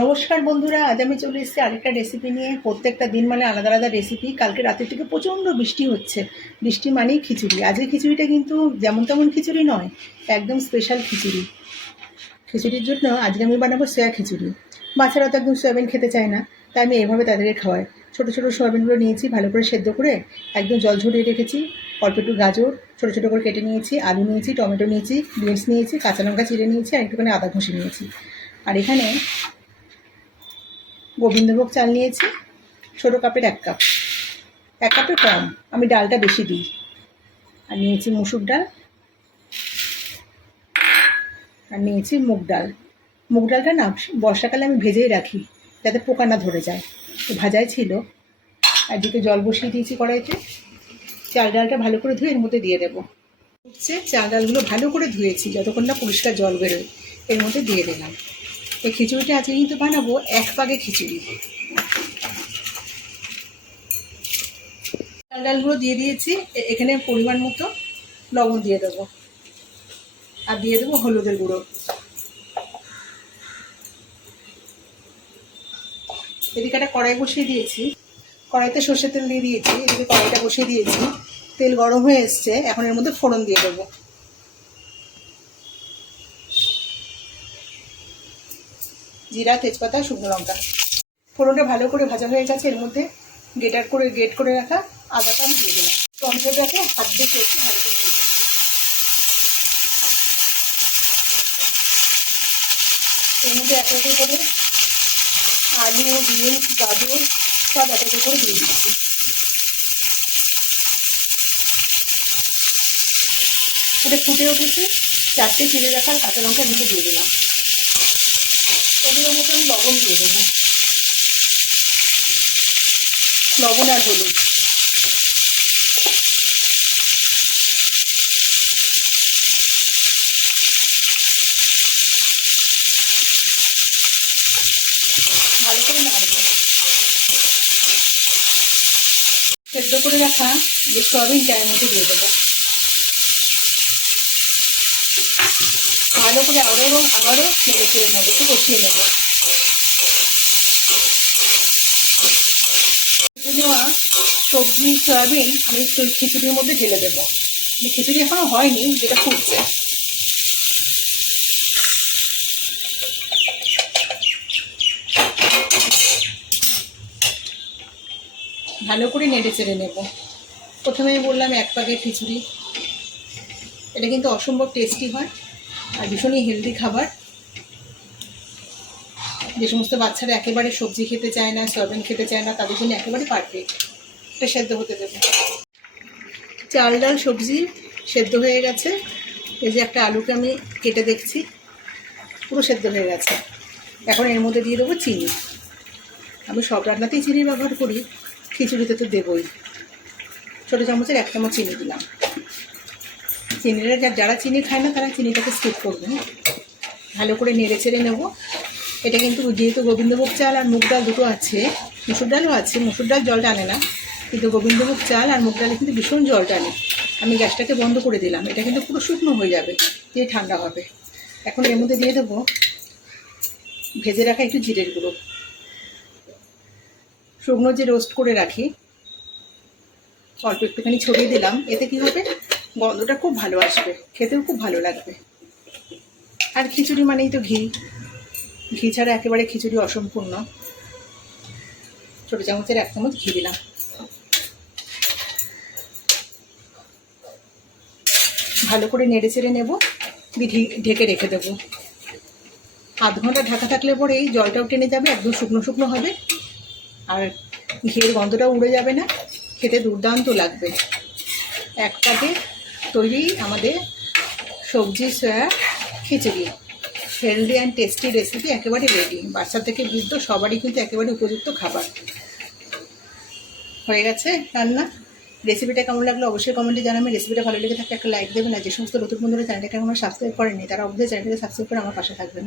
নমস্কার বন্ধুরা, আজ আমি চলে এসেছি আরেকটা রেসিপি নিয়ে। প্রত্যেকটা দিন মানে আলাদা আলাদা রেসিপি কালকে রাতের থেকে প্রচণ্ড বৃষ্টি হচ্ছে। বৃষ্টি মানেই খিচুড়ি। আজকে খিচুড়িটা কিন্তু যেমন তেমন খিচুড়ি নয়, একদম স্পেশাল খিচুড়ি। খিচুড়ির জন্য আজকে আমি বানাবো সয়া খিচুড়ি। বাচ্চারা তো একদম সয়াবিন খেতে চায় না, তাই আমি এভাবে তাদেরকে খাওয়াই। ছোটো ছোটো সয়াবিনগুলো নিয়েছি, ভালো করে সেদ্ধ করে একদম জল ঝরিয়ে রেখেছি। অল্প একটু গাজর, ছোটো ছোটো করে কেটে নিয়েছি, আলু নিয়েছি, টমেটো নিয়েছি, বিনস নিয়েছি, কাঁচা লঙ্কা চিড়ে নিয়েছি, আর একটুখানি আদা ঘষে নিয়েছি। আর এখানে গোবিন্দভোগ চাল নিয়েছি, ছোটো কাপের এক কাপ। এক কাপের কম, আমি ডালটা বেশি দিই। আর নিয়েছি মুসুর ডাল। আর নিয়েছি মুগ ডাল। মুগ ডালটা না, বর্ষাকালে আমি ভেজেই রাখি, যাতে পোকা না ধরে যায়। তো ভাজাই ছিল। আর দিকে জল বসিয়ে দিয়েছি কড়াইতে। চাল ডালটা ভালো করে ধুয়ে এর মধ্যে দিয়ে দেবো। উঠছে চাল ডালগুলো ভালো করে ধুয়েছি, যতক্ষণ না পরিষ্কার জল বেরোয়, এর মধ্যে দিয়ে দিলাম। এই খিচুড়িটা আজকে কিন্তু বানাবো, এক পাগে খিচুড়ি। ডাল ডালগুলো দিয়ে দিয়েছি এখানে পরিমাণ মতো লবণ দিয়ে দেবো। আর দিয়ে দেবো হলুদের গুঁড়ো। এদিকে একটা কড়াই বসিয়ে দিয়েছি। কড়াইতে সর্ষের তেল দিয়ে দিয়েছি, এদিকে কড়াইটা বসিয়ে দিয়েছি। তেল গরম হয়ে এসছে, এখন এর মধ্যে ফোড়ন দিয়ে দেবো। জিরা, তেজপাতা, শুকনো লঙ্কা। ফোড়নটা ভালো করে ভাজা হয়ে গেছে, এর মধ্যে গেটার করে গেট করে রাখা আদাটা আমি দিয়ে দিলাম। টমেটোটাকে হাত দিয়ে কেটে ভালো করে দিয়ে দিচ্ছি এর মধ্যে এক একে করে আলু বিনস গাজর সব এক একে করে দিয়ে দিচ্ছি। এটা ফুটে উঠেছে, চারটে চিড়ে রাখার কাঁচা লঙ্কা এর মধ্যে দিয়ে দিলাম। পরিমাণ মতো আমি লবণ দিয়ে দেবো। লবণ আর হলুদ। ভালো করে নাড়বো। সেদ্ধ করে রাখা যে সয়াবিনটা এর মধ্যে দিয়ে দেবো। ভালো করে আবারও আবারও নেড়ে চেড়ে নেব, একটু কষিয়ে নেব। নেওয়া সবজি, সয়াবিন আমি খিচুড়ির মধ্যে ঢেলে দেবো। মানে খিচুড়ি এখনও হয়নি, যেটা ফুটছে। ভালো করে নেড়ে চেড়ে নেব। প্রথমেই বললাম এক প্যাকেট খিচুড়ি। এটা কিন্তু অসম্ভব টেস্টি হয়। আর ভীষণই হেলদি খাবার। যে সমস্ত বাচ্চারা একেবারে সবজি খেতে চায় না সয়াবিন খেতে চায় না, তাদের জন্য একেবারে পারফেক্ট এটা সেদ্ধ হতে দেবে। চাল, ডাল, সবজি সেদ্ধ হয়ে গেছে। এই যে একটা আলুকে আমি কেটে দেখছি, পুরো সেদ্ধ হয়ে গেছে। এখন এর মধ্যে দিয়ে দেবো চিনি। আমি সব রান্নাতেই চিনি ব্যবহার করি, খিচুড়িতে তো দেবই। ছোটো চামচের এক চামচ চিনি দিলাম। চিনিটা যা- যারা চিনি খায় না, তারা চিনিটাকে স্কিপ করবে হ্যাঁ? ভালো করে নেড়ে চেড়ে নেব। এটা কিন্তু যেহেতু গোবিন্দভোগ চাল আর মুগ ডাল দুটো আছে, মুসুর ডালও আছে, মুসুর ডাল জল টানে না, কিন্তু গোবিন্দভোগ চাল আর মুগ ডালে কিন্তু ভীষণ জল টানে। আমি গ্যাসটাকে বন্ধ করে দিলাম, এটা কিন্তু পুরো শুকনো হয়ে যাবে, দিয়ে ঠান্ডা হবে। এখন এর মধ্যে দিয়ে দেবো ভেজে রাখা একটু জিরের গুঁড়ো। শুকনো যে রোস্ট করে রাখি, অল্প একটুখানি ছড়িয়ে দিলাম, এতে কি হবে? গন্ধটা খুব ভালো আসবে, খেতেও খুব ভালো লাগবে। আর খিচুড়ি মানেই তো ঘি। ঘি ছাড়া একেবারে খিচুড়ি অসম্পূর্ণ। ছোটো চামচের এক চামচ ঘি দিলাম। ভালো করে নেড়ে চেড়ে নেব, দিয়ে ঢেকে রেখে দেবো। আধ ঘণ্টা ঢাকা থাকলে পরেই জলটাও টেনে যাবে, একদম শুকনো শুকনো হবে। আর ঘিয়ের গন্ধটাও উড়ে যাবে না, খেতে দুর্দান্ত লাগবে। এক পাকে তৈরি আমাদের সবজি soya khichuri. Healthy and tasty recipe একেবারে রেডি বাচ্চা থেকে বৃদ্ধ সবারই কিন্তু একেবারে উপযুক্ত খাবার। হয়ে গেছে রান্না। রেসিপিটা কেমন লাগল অবশ্যই কমেন্টে জানাবেন। রেসিপিটা ভালো লেগে থাকলে একটা লাইক দেবেন। আর যে সমস্ত নতুন বন্ধুরা চ্যানেলটাকে এখনও সাবস্ক্রাইব করেনি তারা অবশ্যই চ্যানেলটাকে সাবস্ক্রাইব করে আমার পাশে থাকবেন।